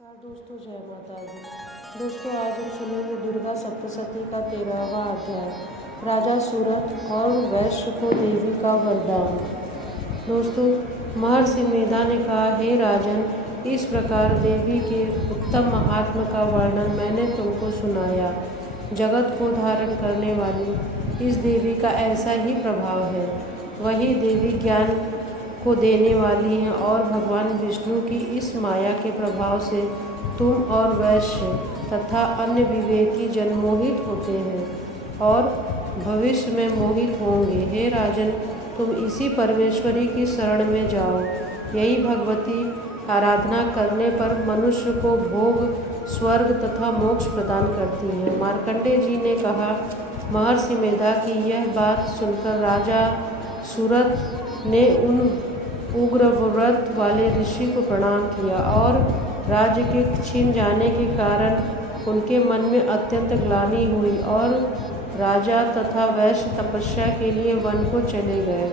नमस्कार दोस्तों, जय माता दी। दोस्तों, आज हम सुनेंगे दुर्गा सप्तशती का 13वां अध्याय, राजा सूरत और वैश्य को देवी का वरदान। दोस्तों, महर्षि मेधा ने कहा, हे राजन, इस प्रकार देवी के उत्तम महात्मा का वर्णन मैंने तुमको सुनाया। जगत को धारण करने वाली इस देवी का ऐसा ही प्रभाव है। वही देवी ज्ञान को देने वाली हैं और भगवान विष्णु की इस माया के प्रभाव से तुम और वैश्य तथा अन्य विवेकी जन मोहित होते हैं और भविष्य में मोहित होंगे। हे राजन, तुम इसी परमेश्वरी की शरण में जाओ। यही भगवती आराधना करने पर मनुष्य को भोग, स्वर्ग तथा मोक्ष प्रदान करती है। मार्कंडेय जी ने कहा, महर्षि मेधा की यह बात सुनकर राजा सूरत ने उन उग्र व्रत वाले ऋषि को प्रणाम किया और राज्य के छीन जाने के कारण उनके मन में अत्यंत ग्लानि हुई और राजा तथा वैश्य तपस्या के लिए वन को चले गए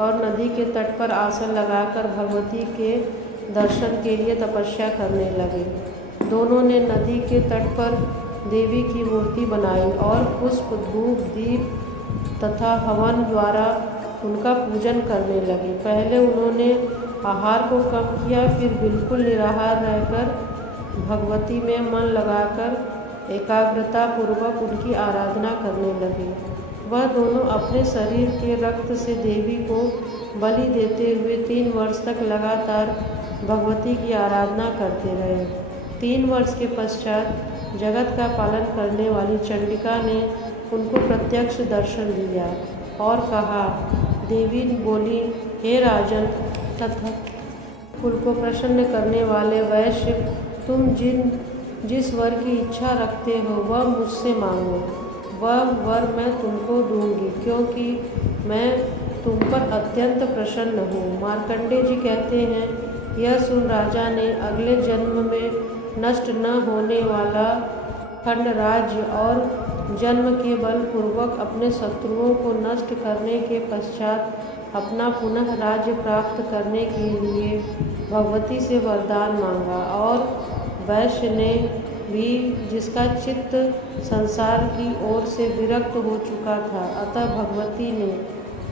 और नदी के तट पर आसन लगाकर भगवती के दर्शन के लिए तपस्या करने लगे। दोनों ने नदी के तट पर देवी की मूर्ति बनाई और पुष्प, धूप, दीप तथा हवन द्वारा उनका पूजन करने लगे। पहले उन्होंने आहार को कम किया, फिर बिल्कुल निराहार रहकर भगवती में मन लगाकर एकाग्रता पूर्वक उनकी आराधना करने लगे। वह दोनों अपने शरीर के रक्त से देवी को बलि देते हुए 3 वर्ष तक लगातार भगवती की आराधना करते रहे। 3 वर्ष के पश्चात जगत का पालन करने वाली चंडिका ने उनको प्रत्यक्ष दर्शन दिया और कहा, देवी बोली, हे राजन तथा कुल को प्रसन्न करने वाले वैश्य, तुम जिस वर की इच्छा रखते हो वह मुझसे मांगो। वह वर मैं तुमको दूंगी, क्योंकि मैं तुम पर अत्यंत प्रसन्न हूँ। मार्कंडेय जी कहते हैं, यह सुन राजा ने अगले जन्म में नष्ट न होने वाला खंड राज्य और जन्म के बल पूर्वक अपने शत्रुओं को नष्ट करने के पश्चात अपना पुनः राज्य प्राप्त करने के लिए भगवती से वरदान मांगा। और वैश्य ने भी, जिसका चित्त संसार की ओर से विरक्त हो चुका था, अतः भगवती ने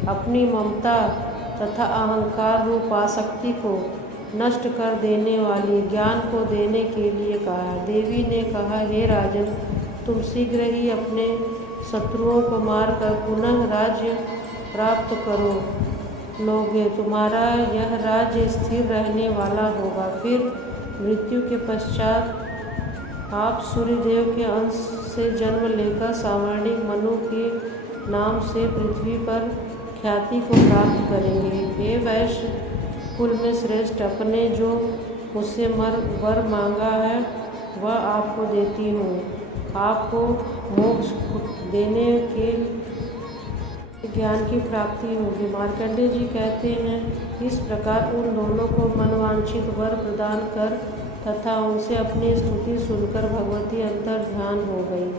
अपनी ममता तथा अहंकार रूप आसक्ति को नष्ट कर देने वाली ज्ञान को देने के लिए कहा। देवी ने कहा, हे राजन, तुम शीघ्र ही अपने शत्रुओं को मारकर पुनः राज्य प्राप्त करो लोगे। तुम्हारा यह राज्य स्थिर रहने वाला होगा। फिर मृत्यु के पश्चात आप सूर्यदेव के अंश से जन्म लेकर सावर्णिक मनु के नाम से पृथ्वी पर ख्याति को प्राप्त करेंगे। हे वैश्य कुल में श्रेष्ठ, अपने जो मुझसे वर मांगा है वह आपको देती हूँ। आपको मोक्ष देने के ज्ञान की प्राप्ति होगी। मार्कंडेय जी कहते हैं, इस प्रकार उन दोनों को मनवांछित वर प्रदान कर तथा उनसे अपनी स्तुति सुनकर भगवती अंतर ध्यान हो गई।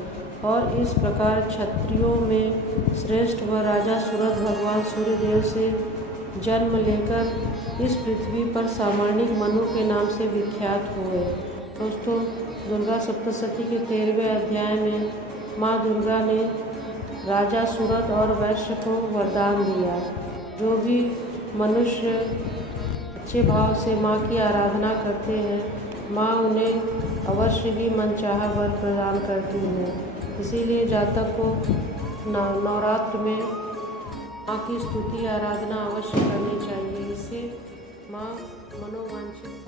और इस प्रकार क्षत्रियों में श्रेष्ठ व राजा सूरत भगवान सूर्यदेव से जन्म लेकर इस पृथ्वी पर सावर्णिक मनु के नाम से विख्यात हुए। दोस्तों, दुर्गा सप्तशती के 13वें अध्याय में माँ दुर्गा ने राजा सूरत और वैश्य को वरदान दिया। जो भी मनुष्य अच्छे भाव से माँ की आराधना करते हैं, माँ उन्हें अवश्य ही मनचाहा वर प्रदान करती है। इसीलिए जातक को नवरात्र में माँ की स्तुति आराधना अवश्य करनी चाहिए। इससे माँ मनोवांछित